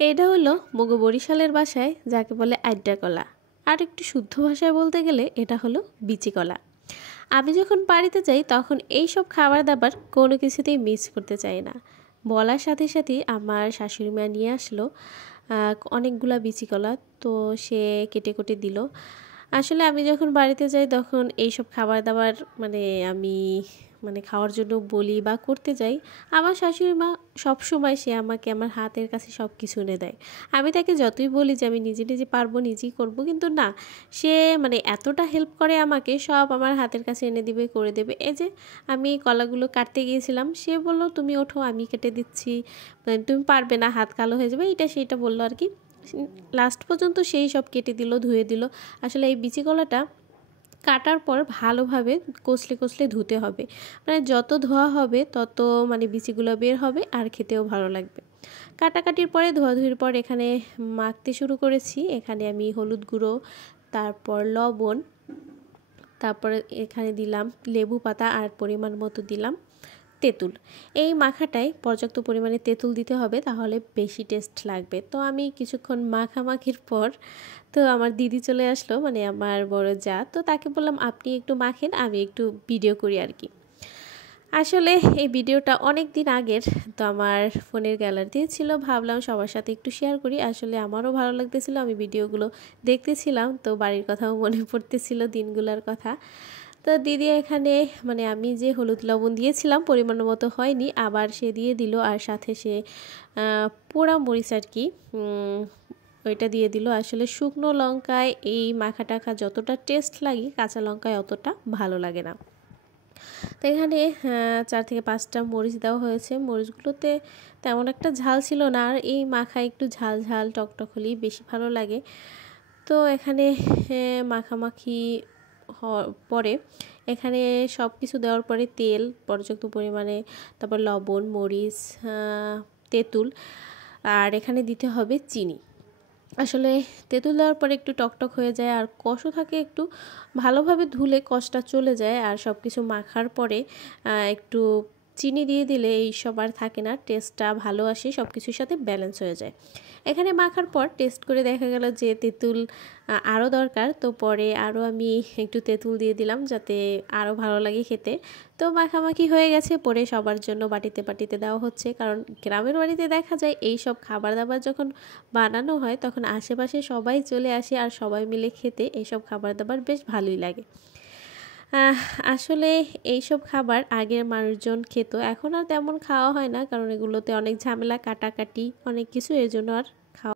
এটা হলো মগো বরিশালের ভাষায় যাকে বলে আইড্ডা কলা। আর একটু শুদ্ধ ভাষায় বলতে গেলে এটা হলো বিচি কলা। আমি যখন বাড়িতে যাই তখন এই সব খাবার দাবার কোনো কিছুতেই মিস করতে চাই না। বলার সাথে সাথেই আমার শাশুড়ি মা নিয়ে আসলো অনেকগুলা বিচি কলা। তো সে কেটে কেটে দিল। আসলে আমি যখন বাড়িতে যাই তখন এইসব খাবার দাবার মানে আমি খাওয়ার জন্য বলি বা করতে যাই, আমার শাশুড়ি মা সবসময় সে আমাকে আমার হাতের কাছে সব কিছু এনে দেয়। আমি তাকে যতই বলি যে আমি নিজে নিজে পারবো, নিজেই করব, কিন্তু না, সে এতটা হেল্প করে আমাকে, সব আমার হাতের কাছে এনে দিবে, করে দেবে। এই যে আমি কলাগুলো কাটতে গিয়েছিলাম, সে বলল তুমি ওঠো আমি কেটে দিচ্ছি, তুমি পারবে না, হাত কালো হয়ে যাবে, এটা সেইটা বললো আর কি। লাস্ট পর্যন্ত সেই সব কেটে দিল, ধুয়ে দিল। আসলে এই বিচি কলাটা কাটার পর ভালোভাবে কষলে কষলে ধুতে হবে। যত ধোয়া হবে তত বিচিগুলো বের হবে আর খেতেও ভালো লাগবে। কাটাকাটির পরে ধোয়াধুয়ির পর এখানে মাখতে শুরু করেছি। এখানে আমি হলুদ গুঁড়ো, তারপর লবণ, তারপরে এখানে দিলাম লেবু পাতা আর পরিমাণ মতো দিলাম তেঁতুল। এই মাখাটায় পর্যাপ্ত পরিমাণে তেঁতুল দিতে হবে, তাহলে বেশি টেস্ট লাগবে। তো আমি কিছুক্ষণ মাখামাখির পর তো আমার দিদি চলে আসলো, আমার বড় যা। তো তাকে বললাম আপনি একটু মাখেন, আমি একটু ভিডিও করি আর কি। আসলে এই ভিডিওটা অনেক দিন আগের, তো আমার ফোনের গ্যালারিতে ছিল, ভাবলাম সবার সাথে একটু শেয়ার করি। আসলে আমারও ভালো লাগতেছিল, আমি ভিডিওগুলো দেখতেছিলাম, তো বাড়ির কথাও মনে পড়তেছিল, দিনগুলোর কথা। তো দিদি এখানে আমি যে হলুদ লবণ দিয়েছিলাম পরিমাণ মতো হয়নি, আবার সে দিয়ে দিল, আর সাথে সে পোড়া মরিচ আর কি ওইটা দিয়ে দিল। আসলে শুকনো লঙ্কায় এই মাখা টাখা যতটা টেস্ট লাগে, কাঁচা লঙ্কায় অতটা ভালো লাগে না। তো এখানে 4 থেকে 5টা মরিচ দেওয়া হয়েছে। মরিচগুলোতে তেমন একটা ঝাল ছিল না, আর এই মাখায় একটু ঝাল ঝাল টকটক হলেই বেশি ভালো লাগে। তো এখানে মাখামাখি হওয়ার পরে এখানে সব কিছু দেওয়ার পরে তেল পর্যাপ্ত পরিমাণে, তারপর লবণ, মরিচ, তেঁতুল, আর এখানে দিতে হবে চিনি। আসলে তেঁতুল দেওয়ার পরে একটু টকটক হয়ে যায়, আর কষও থাকে, একটু ভালোভাবে ধুলে কষটা চলে যায়। আর সব কিছু মাখার পরে একটু চিনি দিয়ে দিলে এই সব আর থাকে না, টেস্টটা ভালো আসে, সব কিছুর সাথে ব্যালেন্স হয়ে যায়। এখানে মাখার পর টেস্ট করে দেখা গেল যে তেঁতুল আরও দরকার, তো পরে আরও আমি একটু তেঁতুল দিয়ে দিলাম যাতে আরও ভালো লাগে খেতে। তো মাখামাখি হয়ে গেছে, পরে সবার জন্য বাটিতে বাটিতে দেওয়া হচ্ছে, কারণ গ্রামের বাড়িতে দেখা যায় এই সব খাবার দাবার যখন বানানো হয় তখন আশেপাশে সবাই চলে আসে, আর সবাই মিলে খেতে এইসব খাবার দাবার বেশ ভালোই লাগে। আসলে এইসব খাবার আগের মানুষজন খেত, এখন আর তেমন খাওয়া হয় না, কারণ এগুলোতে অনেক ঝামেলা, কাটাকাটি অনেক কিছু, এর জন্য আর খাওয়া